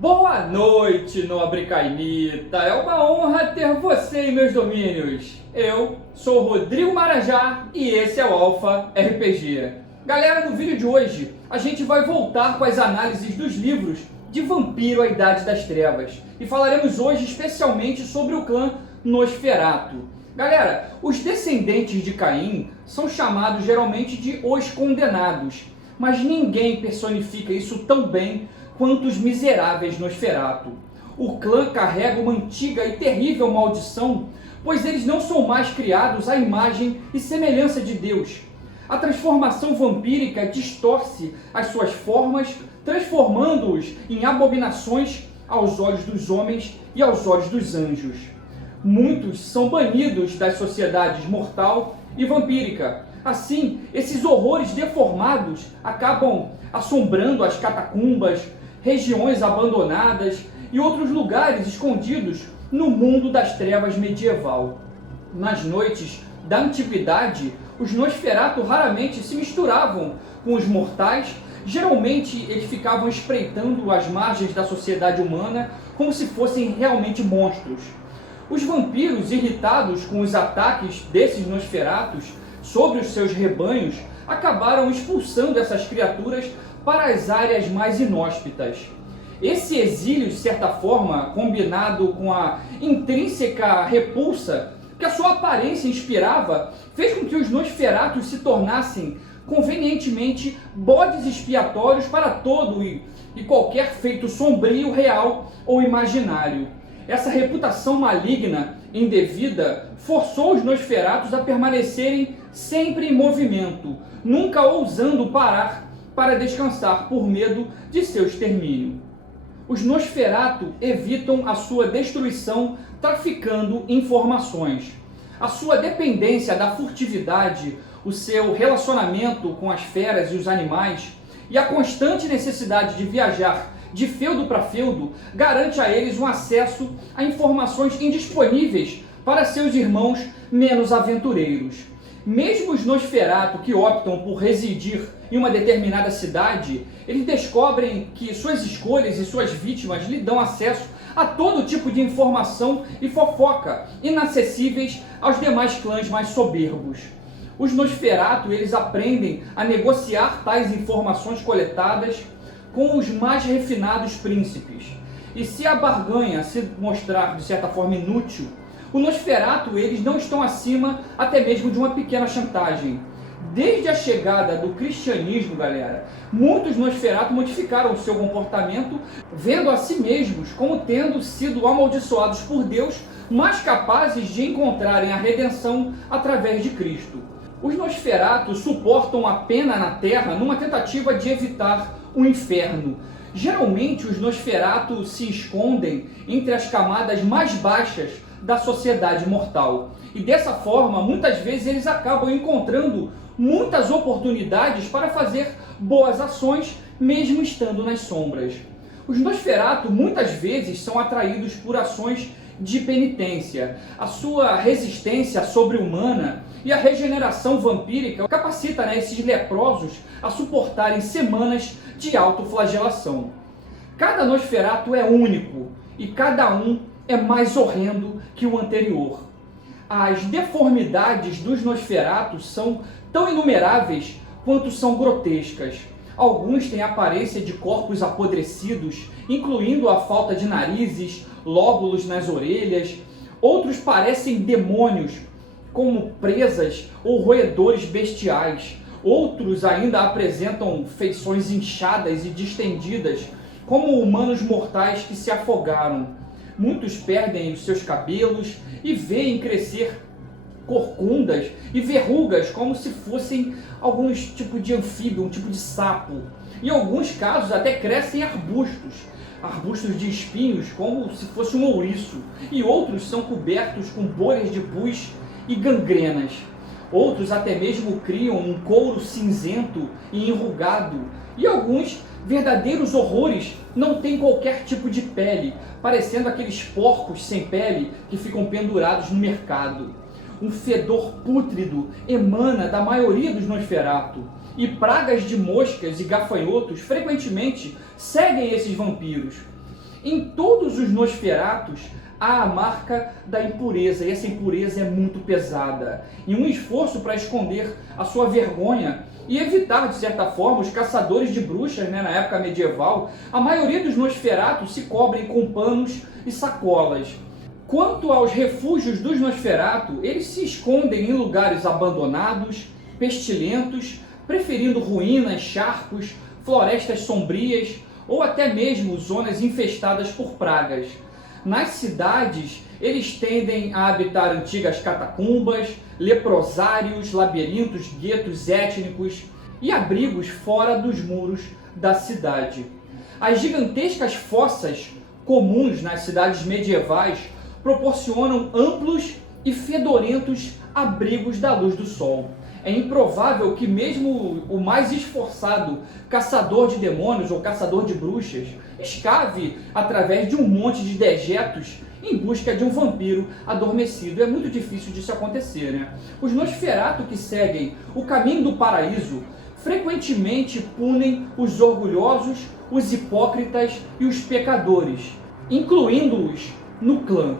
Boa noite, nobre cainita! É uma honra ter você em meus domínios. Eu sou o Rodrigo Marajá e esse é o Alpha RPG. Galera, no vídeo de hoje a gente vai voltar com as análises dos livros de Vampiro: A Idade das Trevas e falaremos hoje especialmente sobre o clã Nosferatu. Galera, os descendentes de Caim são chamados geralmente de Os Condenados, mas ninguém personifica isso tão bem quanto os miseráveis Nosferatu. O clã carrega uma antiga e terrível maldição, pois eles não são mais criados à imagem e semelhança de Deus. A transformação vampírica distorce as suas formas, transformando-os em abominações aos olhos dos homens e aos olhos dos anjos. Muitos são banidos das sociedades mortal e vampírica. Assim, esses horrores deformados acabam assombrando as catacumbas, regiões abandonadas e outros lugares escondidos no mundo das trevas medieval. Nas noites da antiguidade, os Nosferatu raramente se misturavam com os mortais. Geralmente eles ficavam espreitando as margens da sociedade humana como se fossem realmente monstros. Os vampiros, irritados com os ataques desses Nosferatus sobre os seus rebanhos, acabaram expulsando essas criaturas para as áreas mais inóspitas. Esse exílio, de certa forma, combinado com a intrínseca repulsa que a sua aparência inspirava, fez com que os Nosferatus se tornassem convenientemente bodes expiatórios para todo e qualquer feito sombrio, real ou imaginário. Essa reputação maligna, indevida, forçou os Nosferatus a permanecerem sempre em movimento, nunca ousando parar para descansar por medo de seu extermínio. Os Nosferatu evitam a sua destruição traficando informações. A sua dependência da furtividade, o seu relacionamento com as feras e os animais e a constante necessidade de viajar de feudo para feudo garante a eles um acesso a informações indisponíveis para seus irmãos menos aventureiros. Mesmo os Nosferatu que optam por residir em uma determinada cidade, eles descobrem que suas escolhas e suas vítimas lhe dão acesso a todo tipo de informação e fofoca, inacessíveis aos demais clãs mais soberbos. Os Nosferatu, eles aprendem a negociar tais informações coletadas com os mais refinados príncipes. E se a barganha se mostrar de certa forma inútil, o Nosferatu, eles não estão acima até mesmo de uma pequena chantagem. Desde a chegada do cristianismo, galera, muitos Nosferatu modificaram o seu comportamento, vendo a si mesmos como tendo sido amaldiçoados por Deus, mas capazes de encontrarem a redenção através de Cristo. Os Nosferatu suportam a pena na Terra numa tentativa de evitar o inferno. Geralmente os Nosferatu se escondem entre as camadas mais baixas da sociedade mortal. E dessa forma, muitas vezes eles acabam encontrando muitas oportunidades para fazer boas ações, mesmo estando nas sombras. Os Nosferatu muitas vezes são atraídos por ações de penitência. A sua resistência sobre-humana e a regeneração vampírica capacita esses leprosos a suportarem semanas de autoflagelação. Cada Nosferatu é único e cada um é mais horrendo que o anterior. As deformidades dos Nosferatu são tão inumeráveis quanto são grotescas. Alguns têm a aparência de corpos apodrecidos, incluindo a falta de narizes, lóbulos nas orelhas. Outros parecem demônios, como presas ou roedores bestiais. Outros ainda apresentam feições inchadas e distendidas, como humanos mortais que se afogaram. Muitos perdem os seus cabelos e veem crescer corcundas e verrugas como se fossem algum tipo de anfíbio, um tipo de sapo. Em alguns casos até crescem arbustos de espinhos como se fosse um ouriço. E outros são cobertos com bolhas de pus e gangrenas. Outros até mesmo criam um couro cinzento e enrugado. E alguns verdadeiros horrores não têm qualquer tipo de pele, parecendo aqueles porcos sem pele que ficam pendurados no mercado. Um fedor pútrido emana da maioria dos Nosferatu, e pragas de moscas e gafanhotos frequentemente seguem esses vampiros. Em todos os Nosferatus há a marca da impureza, e essa impureza é muito pesada. Em um esforço para esconder a sua vergonha e evitar, de certa forma, os caçadores de bruxas, na época medieval, a maioria dos Nosferatus se cobrem com panos e sacolas. Quanto aos refúgios dos Nosferatu, eles se escondem em lugares abandonados, pestilentos, preferindo ruínas, charcos, florestas sombrias ou até mesmo zonas infestadas por pragas. Nas cidades, eles tendem a habitar antigas catacumbas, leprosários, labirintos, guetos étnicos e abrigos fora dos muros da cidade. As gigantescas fossas comuns nas cidades medievais proporcionam amplos e fedorentos abrigos da luz do sol. É improvável que mesmo o mais esforçado caçador de demônios ou caçador de bruxas escave através de um monte de dejetos em busca de um vampiro adormecido. É muito difícil disso acontecer, Os Nosferatu que seguem o caminho do paraíso frequentemente punem os orgulhosos, os hipócritas e os pecadores, incluindo-os no clã.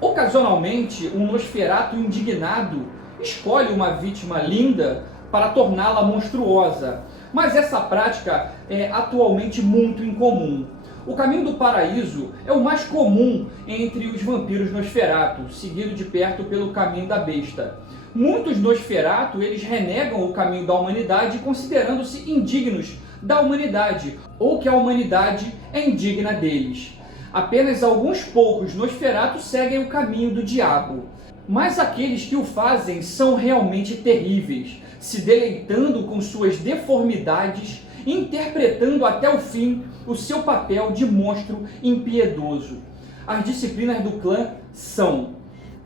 Ocasionalmente, um Nosferatu indignado escolhe uma vítima linda para torná-la monstruosa, mas essa prática é atualmente muito incomum. O caminho do paraíso é o mais comum entre os vampiros Nosferatu, seguido de perto pelo caminho da besta. Muitos Nosferatu, eles renegam o caminho da humanidade considerando-se indignos da humanidade, ou que a humanidade é indigna deles. Apenas alguns poucos Nosferatu seguem o caminho do diabo. Mas aqueles que o fazem são realmente terríveis, se deleitando com suas deformidades, interpretando até o fim o seu papel de monstro impiedoso. As disciplinas do clã são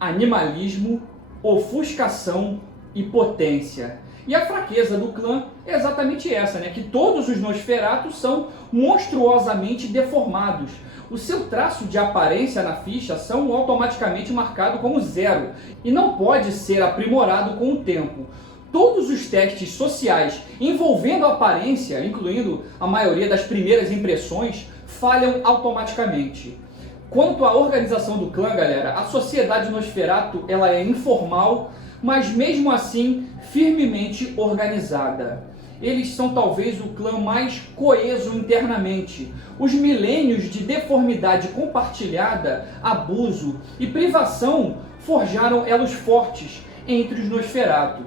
animalismo, ofuscação e potência. E a fraqueza do clã é exatamente essa, que todos os Nosferatu são monstruosamente deformados. O seu traço de aparência na ficha são automaticamente marcado como 0 e não pode ser aprimorado com o tempo. Todos os testes sociais envolvendo a aparência, incluindo a maioria das primeiras impressões, falham automaticamente. Quanto à organização do clã, galera, a sociedade Nosferatu ela é informal, mas mesmo assim firmemente organizada. Eles são talvez o clã mais coeso internamente. Os milênios de deformidade compartilhada, abuso e privação forjaram elos fortes entre os Nosferatu.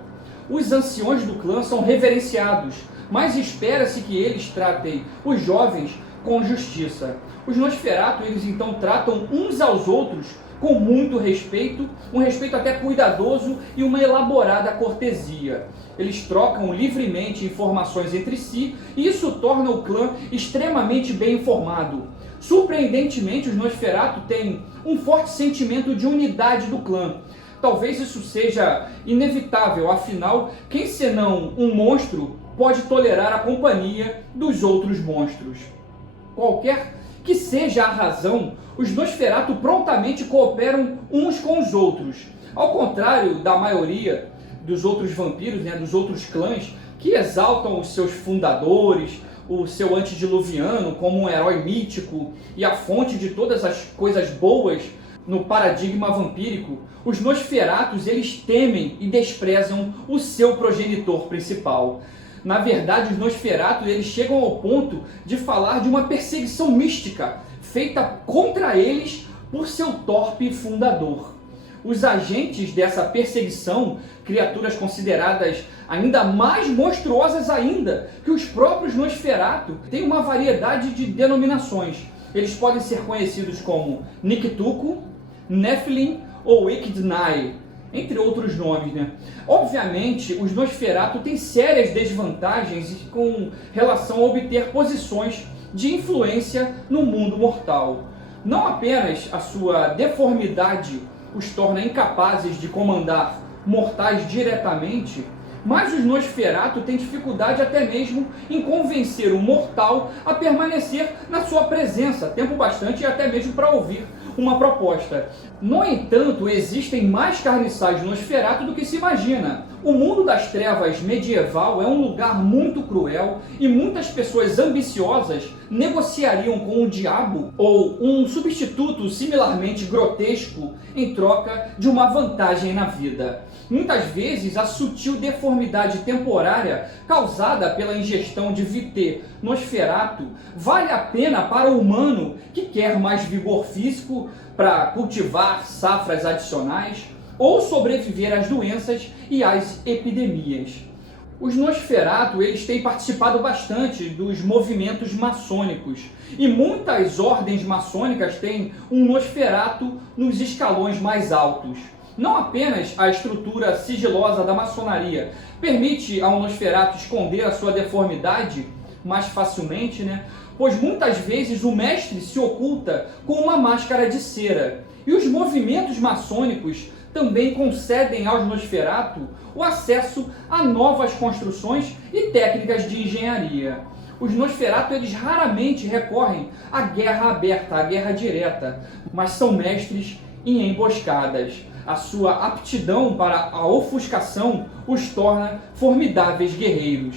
Os anciões do clã são reverenciados, mas espera-se que eles tratem os jovens com justiça. Os Nosferatu, eles então tratam uns aos outros com muito respeito, um respeito até cuidadoso e uma elaborada cortesia. Eles trocam livremente informações entre si e isso torna o clã extremamente bem informado. Surpreendentemente, os Nosferatu têm um forte sentimento de unidade do clã. Talvez isso seja inevitável, afinal, quem senão um monstro pode tolerar a companhia dos outros monstros? Qualquer que seja a razão, os Nosferatu prontamente cooperam uns com os outros. Ao contrário da maioria dos outros vampiros, dos outros clãs, que exaltam os seus fundadores, o seu antediluviano como um herói mítico e a fonte de todas as coisas boas no paradigma vampírico, os Nosferatus eles temem e desprezam o seu progenitor principal. Na verdade, os Nosferatu eles chegam ao ponto de falar de uma perseguição mística feita contra eles por seu torpe fundador. Os agentes dessa perseguição, criaturas consideradas ainda mais monstruosas ainda que os próprios Nosferatu, têm uma variedade de denominações. Eles podem ser conhecidos como Niktuku, Nephilim ou Echidnai, entre outros nomes, Obviamente, os Nosferatu têm sérias desvantagens com relação a obter posições de influência no mundo mortal. Não apenas a sua deformidade os torna incapazes de comandar mortais diretamente, mas os Nosferatu têm dificuldade até mesmo em convencer o mortal a permanecer na sua presença, tempo bastante e até mesmo para ouvir uma proposta. No entanto, existem mais carniçais Nosferatu do que se imagina. O mundo das trevas medieval é um lugar muito cruel e muitas pessoas ambiciosas negociariam com o diabo ou um substituto similarmente grotesco em troca de uma vantagem na vida. Muitas vezes a sutil deformidade temporária causada pela ingestão de Vitae Nosferatu vale a pena para o humano que quer mais vigor físico para cultivar safras adicionais ou sobreviver às doenças e às epidemias. Os Nosferatu, eles têm participado bastante dos movimentos maçônicos e muitas ordens maçônicas têm um Nosferatu nos escalões mais altos. Não apenas a estrutura sigilosa da maçonaria permite ao Nosferatu esconder a sua deformidade mais facilmente, né? Pois muitas vezes o mestre se oculta com uma máscara de cera. E os movimentos maçônicos também concedem aos Nosferatu o acesso a novas construções e técnicas de engenharia. Os Nosferatu, eles raramente recorrem à guerra aberta, à guerra direta, mas são mestres em emboscadas. A sua aptidão para a ofuscação os torna formidáveis guerreiros.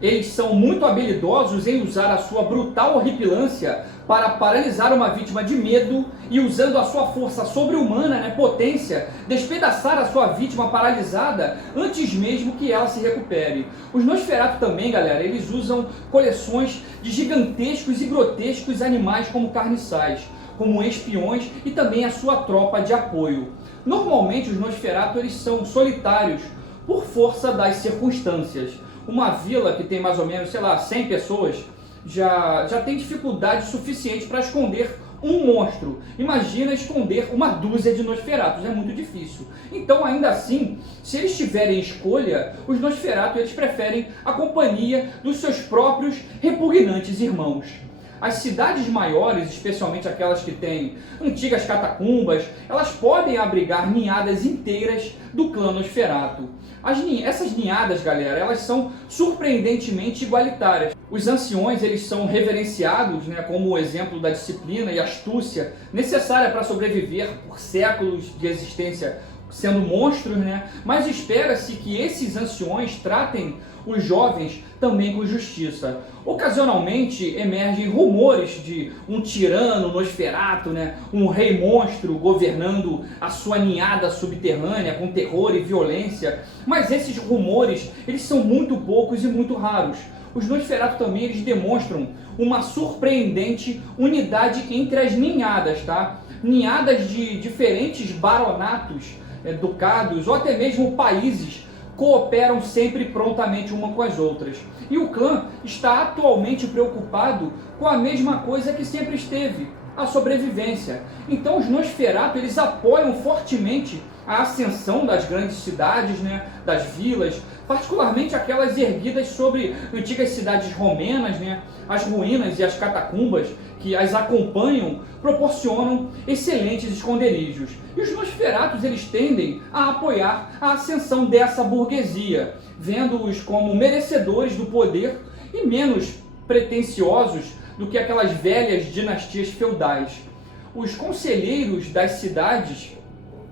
Eles são muito habilidosos em usar a sua brutal horripilância para paralisar uma vítima de medo e, usando a sua força sobre-humana, né, potência, despedaçar a sua vítima paralisada antes mesmo que ela se recupere. Os Nosferatu também, galera, eles usam coleções de gigantescos e grotescos animais como carniçais, como espiões e também a sua tropa de apoio. Normalmente os Nosferatu, eles são solitários por força das circunstâncias. Uma vila que tem mais ou menos, 100 pessoas, já tem dificuldade suficiente para esconder um monstro. Imagina esconder uma dúzia de Nosferatus, é muito difícil. Então, ainda assim, se eles tiverem escolha, os Nosferatu, eles preferem a companhia dos seus próprios repugnantes irmãos. As cidades maiores, especialmente aquelas que têm antigas catacumbas, elas podem abrigar ninhadas inteiras do clã Nosferatu. Essas ninhadas, galera, elas são surpreendentemente igualitárias. Os anciões, eles são reverenciados, né, como o exemplo da disciplina e astúcia necessária para sobreviver por séculos de existência sendo monstros, né? Mas espera-se que esses anciões tratem os jovens também com justiça. Ocasionalmente emergem rumores de um tirano Nosferatu, né? Um rei monstro governando a sua ninhada subterrânea com terror e violência, mas esses rumores, eles são muito poucos e muito raros. Os Nosferatu também, eles demonstram uma surpreendente unidade entre as ninhadas, tá? Ninhadas de diferentes baronatos, ducados ou até mesmo países cooperam sempre prontamente uma com as outras. E o clã está atualmente preocupado com a mesma coisa que sempre esteve, a sobrevivência. Então os Nosferatu, eles apoiam fortemente a ascensão das grandes cidades, né, das vilas, particularmente aquelas erguidas sobre antigas cidades romenas, né, as ruínas e as catacumbas que as acompanham proporcionam excelentes esconderijos. E os Nosferatus, eles tendem a apoiar a ascensão dessa burguesia, vendo-os como merecedores do poder e menos pretensiosos do que aquelas velhas dinastias feudais. Os conselheiros das cidades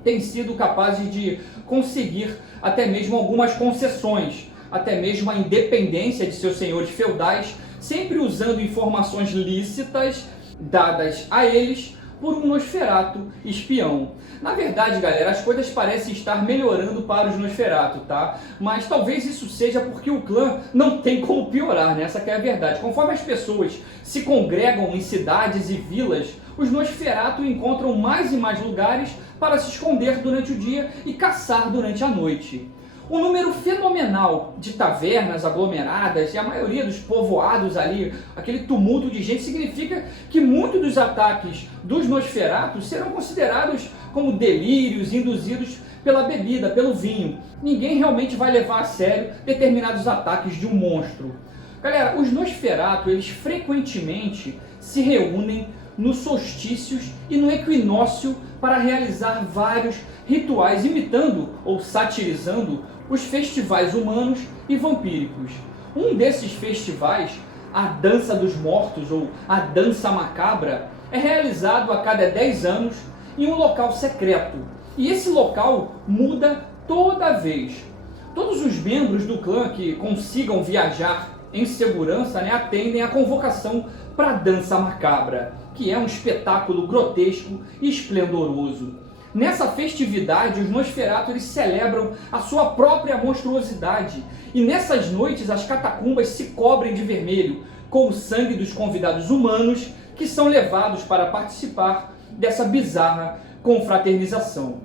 têm sido capazes de conseguir até mesmo algumas concessões, até mesmo a independência de seus senhores feudais, sempre usando informações lícitas dadas a eles por um Nosferatu espião. Na verdade, galera, as coisas parecem estar melhorando para os Nosferatu, tá? Mas talvez isso seja porque o clã não tem como piorar, né? Essa que é a verdade. Conforme as pessoas se congregam em cidades e vilas, os Nosferatu encontram mais e mais lugares para se esconder durante o dia e caçar durante a noite. Um número fenomenal de tavernas aglomeradas e a maioria dos povoados ali, aquele tumulto de gente, significa que muitos dos ataques dos Nosferatu serão considerados como delírios induzidos pela bebida, pelo vinho. Ninguém realmente vai levar a sério determinados ataques de um monstro. Galera, os Nosferatu, eles frequentemente se reúnem nos solstícios e no equinócio para realizar vários rituais imitando ou satirizando os festivais humanos e vampíricos. Um desses festivais, a Dança dos Mortos ou a Dança Macabra, é realizado a cada 10 anos em um local secreto. E esse local muda toda vez. Todos os membros do clã que consigam viajar em segurança, né, atendem à convocação para a Dança Macabra, que é um espetáculo grotesco e esplendoroso. Nessa festividade, os Nosferatu eles celebram a sua própria monstruosidade, e nessas noites as catacumbas se cobrem de vermelho, com o sangue dos convidados humanos que são levados para participar dessa bizarra confraternização.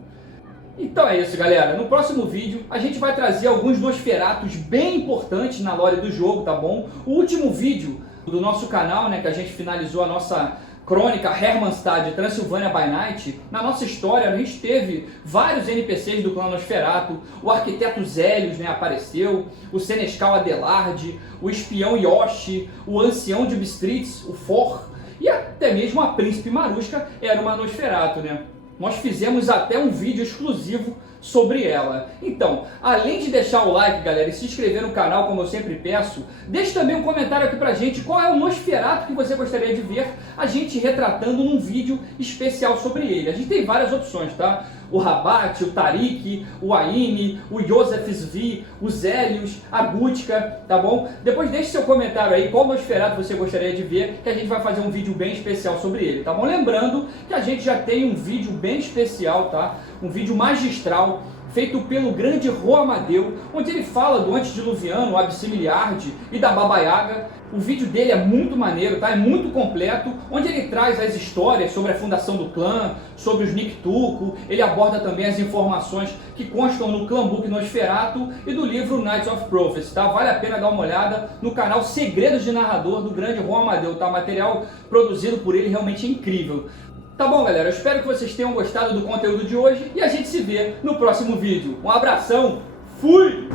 Então é isso, galera. No próximo vídeo a gente vai trazer alguns Nosferatus bem importantes na lore do jogo, tá bom? O último vídeo do nosso canal, né, que a gente finalizou a nossa crônica Hermannstad Transylvania by Night, na nossa história a gente teve vários NPCs do clã Nosferatu, o arquiteto Zélios, né, apareceu, o Senescal Adelard, o espião Yoshi, o ancião de Bistritz, o For, e até mesmo a príncipe Marushka era uma Nosferatu, né? Nós fizemos até um vídeo exclusivo sobre ela. Então, além de deixar o like, galera, e se inscrever no canal, como eu sempre peço, deixe também um comentário aqui pra gente qual é o Nosferatu que você gostaria de ver a gente retratando num vídeo especial sobre ele. A gente tem várias opções, tá? O Rabat, o Tariq, o Aine, o Joseph Svi, o Zélios, a Gutka, tá bom? Depois deixe seu comentário aí, qual Nosferatu você gostaria de ver, que a gente vai fazer um vídeo bem especial sobre ele, tá bom? Lembrando que a gente já tem um vídeo bem especial, tá? Um vídeo magistral, feito pelo grande Rô Amadeu, onde ele fala do antediluviano, o Abssimiliardi e da Baba Yaga. O vídeo dele é muito maneiro, tá? É muito completo, onde ele traz as histórias sobre a fundação do clã, sobre os Nictuco, ele aborda também as informações que constam no Clã Book Nosferatu e do livro Knights of Prophecy, tá? Vale a pena dar uma olhada no canal Segredos de Narrador do grande Rô Amadeu, tá? Material produzido por ele realmente é incrível. Tá bom, galera? Eu espero que vocês tenham gostado do conteúdo de hoje e a gente se vê no próximo vídeo. Um abração, fui!